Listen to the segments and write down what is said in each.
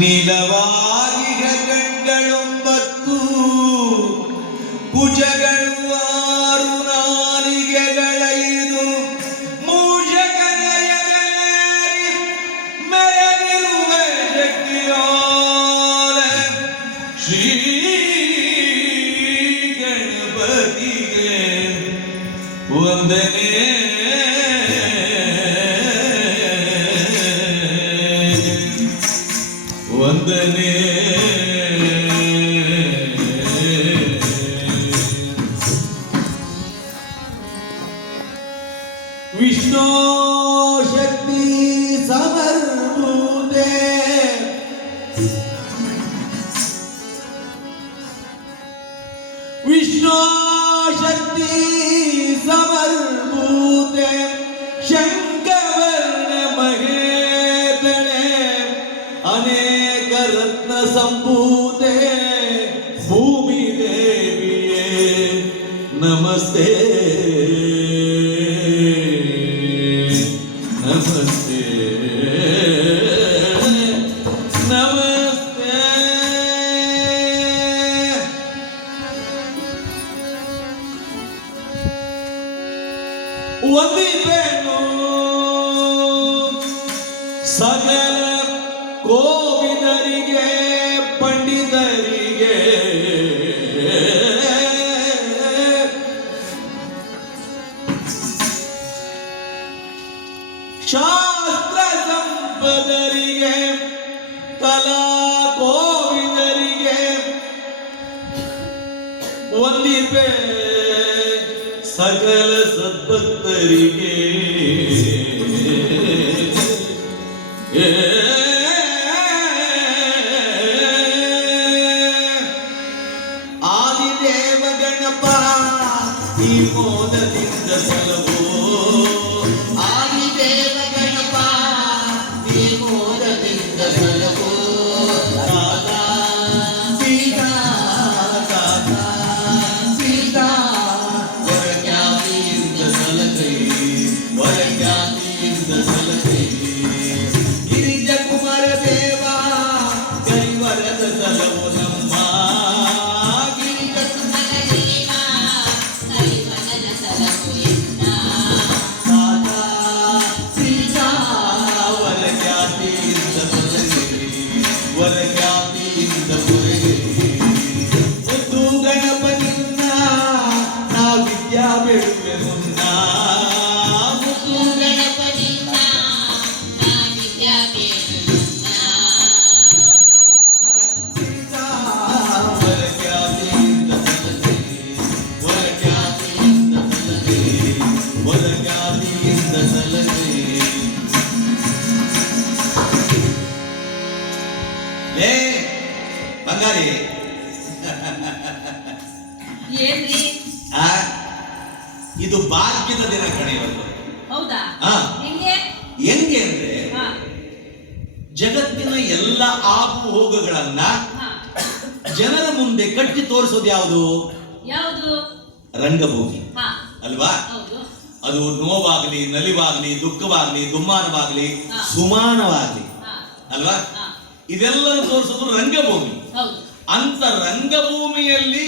ನೀಲವಾಗಿಗ ಕಣ್ಗಳೊಂಬತ್ತು ಭುಜಗಳು वंदने। विष्णु शक्ति समर्पूते विष्णु शक्ति समर्पूते महेतने। ರತ್ನ ಸಂಭೂತೆ ಭೂಮಿ ದೇವಿಯೇ ನಮಸ್ತೆ ನಮಸ್ತೆ ನಮಸ್ತೆ ಒಂದಿಪೇನು ಸಕಲ ಕೋವಿದರಿಗೆ ಏ ಹೆಂಗೆ ಅಂದ್ರೆ ಜಗತ್ತಿನ ಎಲ್ಲ ಆಗು ಹೋಗುಗಳನ್ನ ಜನರ ಮುಂದೆ ಕಟ್ಟಿ ತೋರಿಸೋದು ಯಾವುದು? ಯಾವುದು? ರಂಗಭೂಮಿ. ಅಲ್ವಾ? ಅದು ನೋವಾಗ್ಲಿ ನಲಿವಾಗ್ಲಿ ದುಃಖವಾಗ್ಲಿ ದುಮ್ಮಾನವಾಗಲಿ ಸುಮಾನವಾಗಲಿ. ಅಲ್ವಾ? ಇದೆಲ್ಲ ತೋರಿಸೋದು ರಂಗಭೂಮಿ. ಅಂತ ರಂಗಭೂಮಿಯಲ್ಲಿ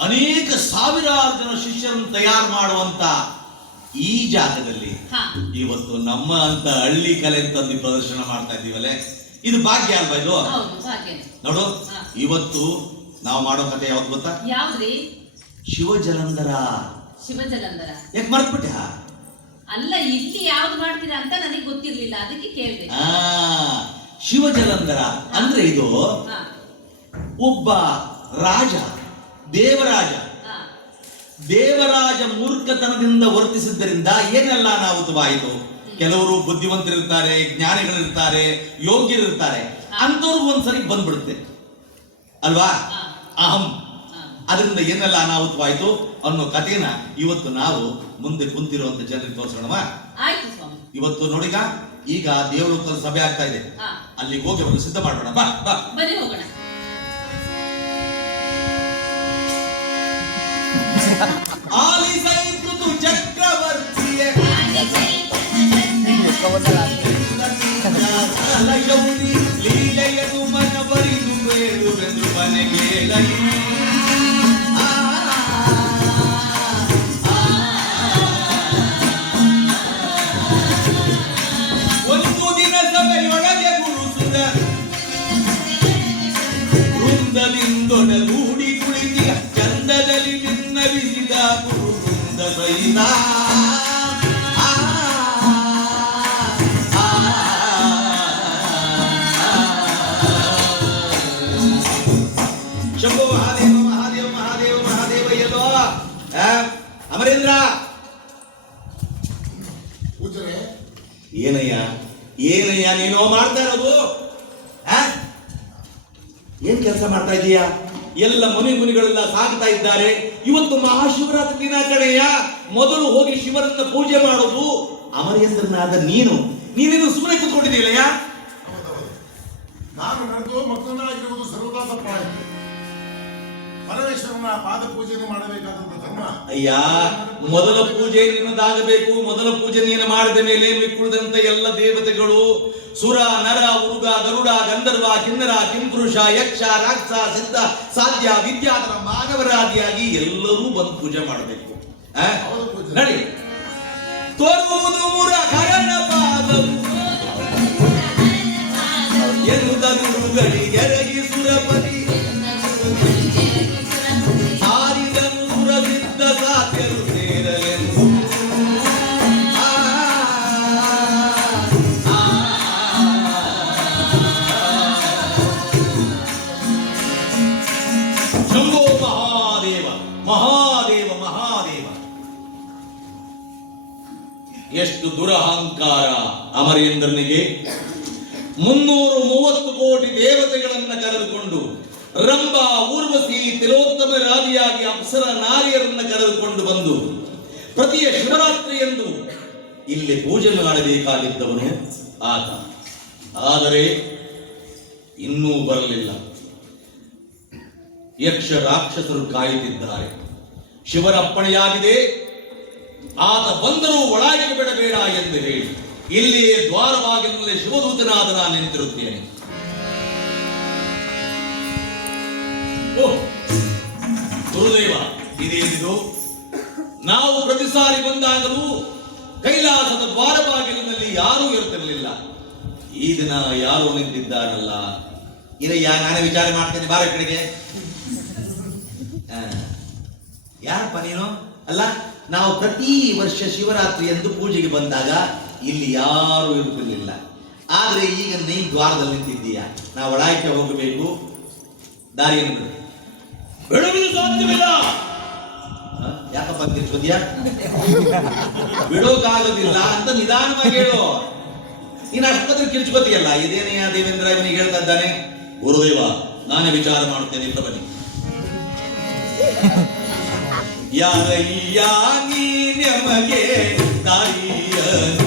ಅನೇಕ ಸಾವಿರಾರು ಜನ ಶಿಷ್ಯರನ್ನು ತಯಾರು ಮಾಡುವಂತ ಈ ಜಾಗದಲ್ಲಿ ಇವತ್ತು ನಮ್ಮ ಅಂತ ಹಳ್ಳಿ ಕಲೆ ತಂದು ಪ್ರದರ್ಶನ ಮಾಡ್ತಾ ಇದ್ದೀವಲ್ಲೇ? ಇದು ಭಾಗ್ಯ ಅಲ್ವಾ ಇದು? ನೋಡು ಇವತ್ತು ನಾವು ಮಾಡೋ ಕಥೆ ಯಾವ್ದು ಗೊತ್ತಾ? ಜಲಂಧರ ಶಿವಜಲಂಧರ. ಶಿವಜಲಂಧರ. ಯಾಕೆ ಮರ್ತ್ಬಿಟ್ಟ? ಅಲ್ಲ ಇಲ್ಲಿ ಯಾವ್ದು ಮಾಡ್ತೀರಾ ಅಂತ ನನಗೆ ಗೊತ್ತಿರ್ಲಿಲ್ಲ ಅದಕ್ಕೆ ಕೇಳಿದೆ. ಶಿವಜಲಂಧರ ಅಂದ್ರೆ ಇದು ಒಬ್ಬ ರಾಜ ದೇವರಾಜ. ದೇವರಾಜ ಮೂರ್ಖತನದಿಂದ ವರ್ತಿಸಿದ್ದರಿಂದ ಏನೆಲ್ಲ ಅನಾಹುತವಾಯಿತು ಕೆಲವರು ಬುದ್ಧಿವಂತರಿರ್ತಾರೆ ಜ್ಞಾನಿಗಳಿರ್ತಾರೆ ಯೋಗ್ಯರಿರ್ತಾರೆ. ಅಂತವ್ರಿಗೂ ಒಂದ್ಸರಿ ಬಂದ್ಬಿಡುತ್ತೆ. ಅಲ್ವಾ? ಅಹಂ. ಅದರಿಂದ ಏನೆಲ್ಲ ಅನಾಹುತವಾಯಿತು ಅನ್ನೋ ಕಥೆನ ಇವತ್ತು ನಾವು ಮುಂದೆ ಕುಂತಿರುವಂತ ಜನರಿಗೆ ತೋರಿಸೋಣವಾ? ಸ್ವಾಮಿ. ಇವತ್ತು ನೋಡಿಗ ಈಗ ದೇವಲೋಕದಲ್ಲಿ ಸಭೆ ಆಗ್ತಾ ಇದೆ. ಅಲ್ಲಿಗೆ ಹೋಗಿ ಅವರನ್ನು ಸಿದ್ಧ ಮಾಡೋಣ. ಬಾ ಬಾ. ಬನ್ನಿ ಹೋಗೋಣ. あっ! ಅಮರೇಂದ್ರ. ಏನಯ್ಯ ಏನಯ್ಯ ನೀನು ಮಾಡ್ತಾ ಇರೋದು? ಏನ್ ಕೆಲಸ ಮಾಡ್ತಾ ಇದೀಯಾ? ಎಲ್ಲ ಮನೆ ಮುನಿಗಳೆಲ್ಲ ಸಾಗ್ತಾ ಇದ್ದಾರೆ. ಇವತ್ತು ಮಹಾಶಿವರಾತ್ರಿ ದಿನ ಕಡೆಯ ಮೊದಲು ಹೋಗಿ ಶಿವರನ್ನ ಪೂಜೆ ಮಾಡೋದು ಅಮರೇಂದ್ರನಾದ ನೀನು. ನೀನೇನು ಸುಮ್ಮನೆ ಕೂತ್ಕೊಂಡಿದ್ದೀಯ ನಾನು ನಡೆದು ಮಕ್ಕಳನ್ನಾಗಿರುವುದು ಸರ್ವದಾ ತಪ್ಪಾಯಿತು ಪರಮೇಶ್ವರನ ಪಾದ ಪೂಜೆಯನ್ನು ಮಾಡಬೇಕಾದಂತ ಧರ್ಮ. ಅಯ್ಯ ಮೊದಲ ಪೂಜೆ ನಿನ್ನದಾಗಬೇಕು ಮೊದಲ ಪೂಜೆ ನೀನು ಮಾಡಿದ ಮೇಲೆ ಮಿಕ್ಕುಳಿದಂತ ಎಲ್ಲ ದೇವತೆಗಳು ಸುರ ನರ ಉರುಗ ಗರುಡ ಗಂಧರ್ವ ಕಿನ್ನರ ಕಿಂಪುರುಷ ಯಕ್ಷ ರಾಕ್ಷಸ ಸಿದ್ಧ ಸಾಧ್ಯ ವಿದ್ಯಾಧರ ಮಾನವರಾದಿಯಾಗಿ ಎಲ್ಲರೂ ಬಂದು ಪೂಜೆ ಮಾಡಬೇಕು. ನಡಿ. ತೋರುವುದು ಮೂರ ಕರಣ ಪಾದವು. ಮಹಾದೇವ ಮಹಾದೇವ. ಎಷ್ಟು ದುರಹಂಕಾರ ಅಮರೇಂದ್ರನಿಗೆ. ಮುನ್ನೂರು ಮೂವತ್ತು ಕೋಟಿ ದೇವತೆಗಳನ್ನ ಕರೆದುಕೊಂಡು ರಂಭ ಊರ್ವಶಿ ತಿಲೋತ್ತಮ ರಾದಿಯಾಗಿ ಅಪ್ಸರ ನಾರಿಯರನ್ನ ಕರೆದುಕೊಂಡು ಬಂದು ಪ್ರತಿಯ ಶಿವರಾತ್ರಿಯಂದು ಇಲ್ಲಿ ಪೂಜೆ ಮಾಡಬೇಕಾಗಿದ್ದವನು ಆತ. ಆದರೆ ಇನ್ನೂ ಬರಲಿಲ್ಲ. ಯಕ್ಷ ರಾಕ್ಷಸರು ಕಾಯುತ್ತಿದ್ದಾರೆ. ಶಿವರ ಅಪ್ಪಣೆಯಾಗಿದೆ ಆತ ಬಂದರೂ ಒಳಗೆ ಬಿಡಬೇಡ ಎಂದು ಹೇಳಿ. ಇಲ್ಲಿಯೇ ದ್ವಾರವಾಗಿನಲ್ಲಿ ಶಿವದೂತನಾದ ನಾನು ನಿಂತಿರುತ್ತೇನೆ. ಗುರುದೇವ, ಇದೇನಿದು? ನಾವು ಪ್ರತಿ ಸಾರಿ ಬಂದಾಗಲೂ ಕೈಲಾಸದ ದ್ವಾರ ಬಾಗಿಲಿನಲ್ಲಿ ಯಾರೂ ಇರುತ್ತಿರಲಿಲ್ಲ. ಈ ದಿನ ಯಾರು ನಿಂತಿದ್ದಾರಲ್ಲ? ಇದಯ್ಯ ನಾನೇ ವಿಚಾರ ಮಾಡ್ತೇನೆ, ಬಾರ ಕಡೆಗೆ ಯಾರಪ್ಪ ನೀನು? ಅಲ್ಲ ನಾವು ಪ್ರತಿ ವರ್ಷ ಶಿವರಾತ್ರಿ ಎಂದು ಪೂಜೆಗೆ ಬಂದಾಗ ಇಲ್ಲಿ ಯಾರು ಇರುತ್ತಿರಲಿಲ್ಲ ಆದರೆ ಈಗ ನೀ ದ್ವಾರದಲ್ಲಿ ನಿಂತಿದ್ದೀಯ? ನಾವು ಒಳಕ್ಕೆ ಹೋಗಬೇಕು. ದಾರಿಯನ್ನು ಬಿಡು. ಬಿಡುವುದು ಸಾಧ್ಯವಿಲ್ಲ. ಯಾಕಪ್ಪ ತಿರ್ಸೋದ್ಯಾ ಬಿಡೋಕಾಗೋದಿಲ್ಲ ಅಂತ ನಿಧಾನವಾಗಿ ಹೇಳು. ನೀನು ಅಷ್ಟೊತ್ತಿಗೆ ಕಿರ್ಚ್ಕೋತೀಯಲ್ಲ? ಇದೇನೆಯ ದೇವೇಂದ್ರ ಇವನಿಗೆ ಹೇಳ್ತಾ ಇದ್ದಾನೆ? ಗುರುದೇವ ನಾನೇ ವಿಚಾರ ಮಾಡುತ್ತೇನೆ ಬನ್ನಿ. ಯಾರಯ್ಯ ನೀ ನಮಗೆ ದಾರಿಯನು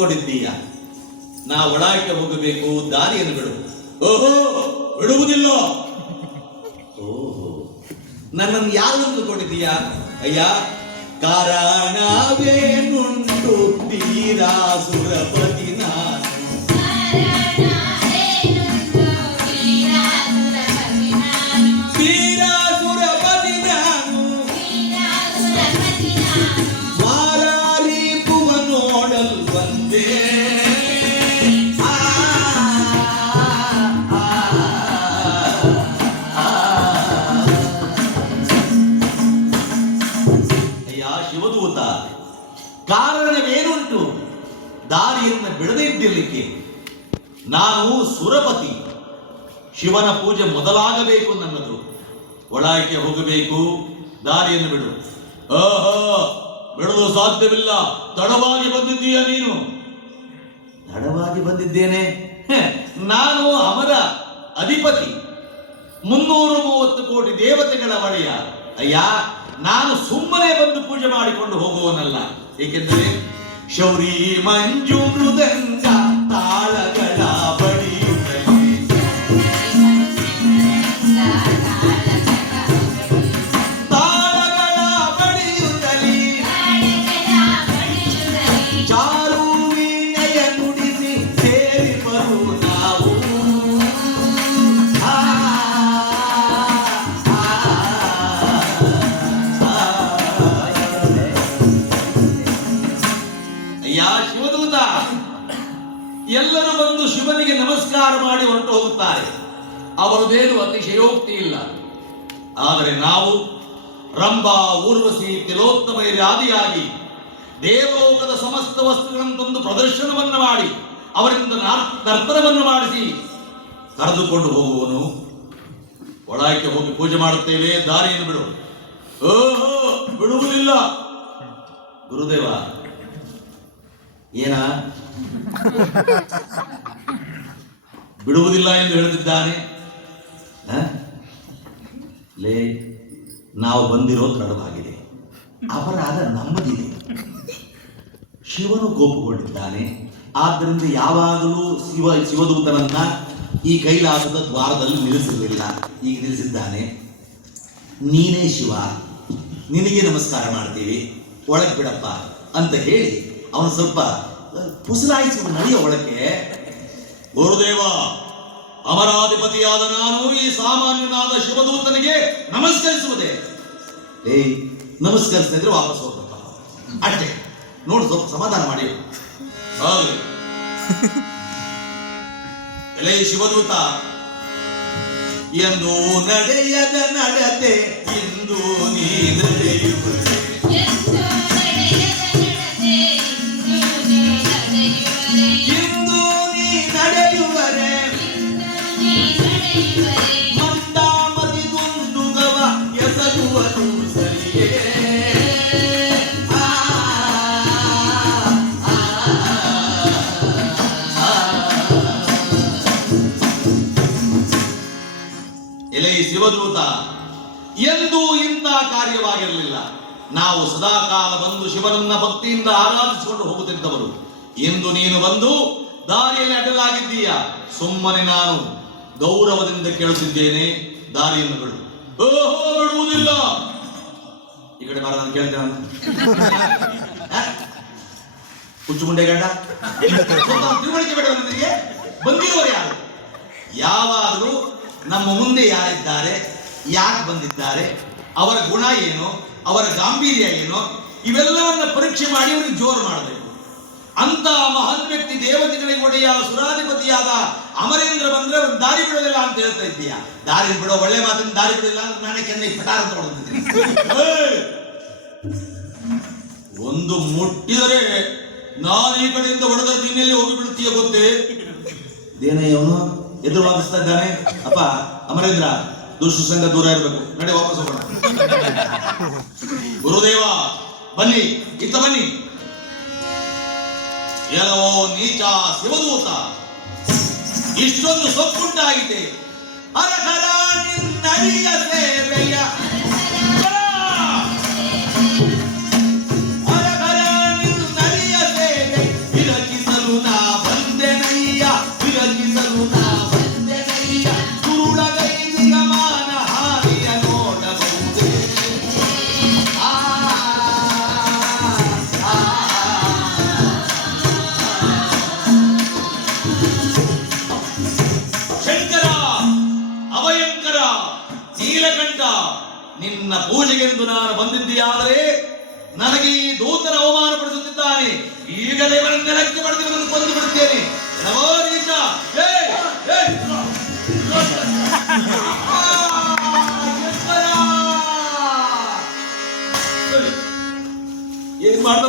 ನಿಂತುಕೊಂಡಿದ್ದೀಯ ನಾ ಒಳಕ್ಕೆ ಹೋಗಬೇಕು, ದಾರಿಯನ್ನು ಬಿಡು. ಓಹೋ, ಬಿಡುವುದಿಲ್ಲ. ಓಹೋ. ನನ್ನನ್ನು ಯಾರು ನಿಂತುಕೊಂಡಿದ್ದೀಯ ಅಯ್ಯ ಕಾರಣವೇನುಂಟು ತೀರಾ ಶಿವನ ಪೂಜೆ ಮೊದಲಾಗಬೇಕು ನನ್ನದು ಒಳಾಯ್ಕೆ ಹೋಗಬೇಕು, ದಾರಿಯನ್ನು ಬಿಡು. ಓಹೋ, ಬಿಡಲು ಸಾಧ್ಯವಿಲ್ಲ. ತಡವಾಗಿ ಬಂದಿದ್ದೀಯ ನೀನು. ತಡವಾಗಿ ಬಂದಿದ್ದೇನೆ. ನಾನು ಅಮರ ಅಧಿಪತಿ. ಮುನ್ನೂರು ಮೂವತ್ತು ಕೋಟಿ ದೇವತೆಗಳ ಒಡೆಯ. ಅಯ್ಯ, ನಾನು ಸುಮ್ಮನೆ ಬಂದು ಪೂಜೆ ಮಾಡಿಕೊಂಡು ಹೋಗುವನಲ್ಲ. ಏಕೆಂದರೆ ಶೌರಿ ಮಂಜು ಮೃದಂಗ ಹೊರಟು ಹೋಗುತ್ತಾರೆ. ಅವರದೇನು ಅತಿಶಯೋಕ್ತಿ ಇಲ್ಲ ಆದರೆ ನಾವು ರಂಭಾ ಊರ್ವಶಿ ತಿಲೋತ್ತಮಯರಿ ಆದಿಯಾಗಿ ದೇವಲೋಕದ ಸಮಸ್ತ ವಸ್ತುಗಳನ್ನು ತಂದು ಪ್ರದರ್ಶನವನ್ನು ಮಾಡಿ, ಅವರಿಂದ ನಾರ್- ನರ್ತನವನ್ನು ಮಾಡಿಸಿ ಕರೆದುಕೊಂಡು ಹೋಗುವನು. ಒಳಕ್ಕೆ ಹೋಗಿ ಪೂಜೆ ಮಾಡುತ್ತೇವೆ, ದಾರಿಯನ್ನು ಬಿಡು. ಓಹೋ, ಬಿಡುವುದಿಲ್ಲ. ಗುರುದೇವ, ಏನ? ಬಿಡುವುದಿಲ್ಲ ಎಂದು ಹೇಳುತ್ತಿದ್ದಾನೆ? ಲೇ, ನಾವು ಬಂದಿರೋ ತಡವಾಗಿದೆ. ಅಪರಾಧ ನಮ್ಮದಿದೆ. ಶಿವನು ಕೋಪಗೊಂಡಿದ್ದಾನೆ. ಆದ್ದರಿಂದ ಯಾವಾಗಲೂ ಶಿವ, ಶಿವದೂತನನ್ನ ಈ ಕೈಲಾಸದ ದ್ವಾರದಲ್ಲಿ ನಿಲ್ಲಿಸಲಿಲ್ಲ ಈಗ ನಿಲ್ಲಿಸಿದ್ದಾನೆ. ನೀನೇ ಶಿವ, ನಿನಗೆ ನಮಸ್ಕಾರ ಮಾಡ್ತೀವಿ. ಒಳಗೆ ಬಿಡಪ್ಪ ಅಂತ ಹೇಳಿ ಅವನು ಸ್ವಲ್ಪ ಪುಸಲಾಯಿಸಿ ನಡೆಯ ಒಳಕ್ಕೆ ಗುರುದೇವ ಅಮರಾಧಿಪತಿಯಾದ ನಾನು ಈ ಸಾಮಾನ್ಯನಾದ ಶಿವದೂತನಿಗೆ ನಮಸ್ಕರಿಸುವುದೇ. ಏ ನಮಸ್ಕರಿಸಿದ್ರೆ ವಾಪಸ್ ಹೋಗ್ಬೇಕ. ಅಷ್ಟೇ ನೋಡು ಸ್ವಲ್ಪ ಸಮಾಧಾನ ಮಾಡಿ. ಎಲೆ ಶಿವದೂತ ಎಂದು ನಡೆಯದ ನಡತೆ ಇಂದು ನೀ ನಡೆಯುವುದೇ. ಕಾರ್ಯವಾಗಿರಲಿಲ್ಲ. ನಾವು ಸದಾಕಾಲ ಬಂದು ಶಿವನನ್ನ ಭಕ್ತಿಯಿಂದ ಆರಾಧಿಸಿಕೊಂಡು ಹೋಗುತ್ತಿದ್ದವರು. ಎಂದು ನೀನು ಬಂದು ದಾರಿಯಲ್ಲಿ ಅಡ್ಡಲಾಗಿದ್ದೀಯ. ಸುಮ್ಮನೆ ನಾನು ಗೌರವದಿಂದ ಕೇಳುತ್ತಿದ್ದೇನೆ. ದಾರಿಯನ್ನು ಬಿಡು. ಓಹೋ, ಬಿಡುವುದಿಲ್ಲ. ಈ ಕಡೆ ಬಾರ, ನಾನು ಕೇಳ್ತೇನೆ ಹುಚ್ಚು ಮುಂಡೆ ಗಂಡ? ತಿಳುವಳಿಕೆ ಬೇಡ ನನಗೆ. ಯಾರು? ಯಾವಾಗಲೂ ನಮ್ಮ ಮುಂದೆ ಯಾರಿದ್ದಾರೆ? ಯಾಕೆ ಬಂದಿದ್ದಾರೆ? ಅವರ ಗುಣ ಏನು, ಅವರ ಗಾಂಭೀರ್ಯ ಏನು, ಇವೆಲ್ಲವನ್ನ ಪರೀಕ್ಷೆ ಮಾಡಿ ಅವರಿಗೆ ಜೋರು ಮಾಡಬೇಕು. ಅಂತ ಮಹಾನ್ ವ್ಯಕ್ತಿ ದೇವತೆಗಳಿಗೆ ಒಡೆಯ ಸುರಾಧಿಪತಿಯಾದ ಅಮರೇಂದ್ರ ಬಂದ್ರೆ ಒಂದು ದಾರಿ ಬಿಡೋದಿಲ್ಲ ಅಂತ ಹೇಳ್ತಾ ಇದ್ದೀಯ? ದಾರಿ ಬಿಡೋ ಒಳ್ಳೆ ಮಾತಿನ ದಾರಿ ಬಿಡೋದಿಲ್ಲ ನಾನೇ ಕೆನ್ನೆ ಪಟಾರ ಅಂತ ಒಂದು ಮುಟ್ಟಿದರೆ ನಾನು ಈ ಕಡೆಯಿಂದ ಹೊಡೆದ ನೀನೆಲ್ಲಿ ಹೋಗಿ ಬಿಡುತ್ತೀಯ ಗೊತ್ತೇ? ಇದೇನೇ ಅವನು ಎದುರು ವಾದಿಸ್ತಾ ಇದ್ದಾನೆ. ಅಪ್ಪ, ಅಮರೇಂದ್ರ ದುಷ್ಟ ಸಂಘ ದೂರ ಇರಬೇಕು. ನಡೆ ವಾಪಸ್ ಹೋಗೋಣ. ಗುರುದೇವ, ಬನ್ನಿ. ಇತ್ತ ಬನ್ನಿ. ಎಲ್ಲವೋ ನೀಚ ಶಿವದೂತ. ಇಷ್ಟೊಂದು ಸೊಕ್ಕುಂಟಾಗಿದೆ. ಅರಹರ ನಿನ್ನ ಸೇವೆಯ ನಿನ್ನ ಪೂಜೆಗೆಂದು ನಾನು ಬಂದಿದ್ದೀಯಾದರೆ ನನಗೆ ಈ ದೂತನ ಅವಮಾನ ಪಡಿಸುತ್ತಿದ್ದಾನೆ ಈಗಲೇ ವಂದನಕ್ಕೆ ಪಡೆದು ಬಂದು ಕೊಂದು ಬಿಡುತ್ತೇನೆ ಏನ್ ಮಾಡ್ಬೇಕು?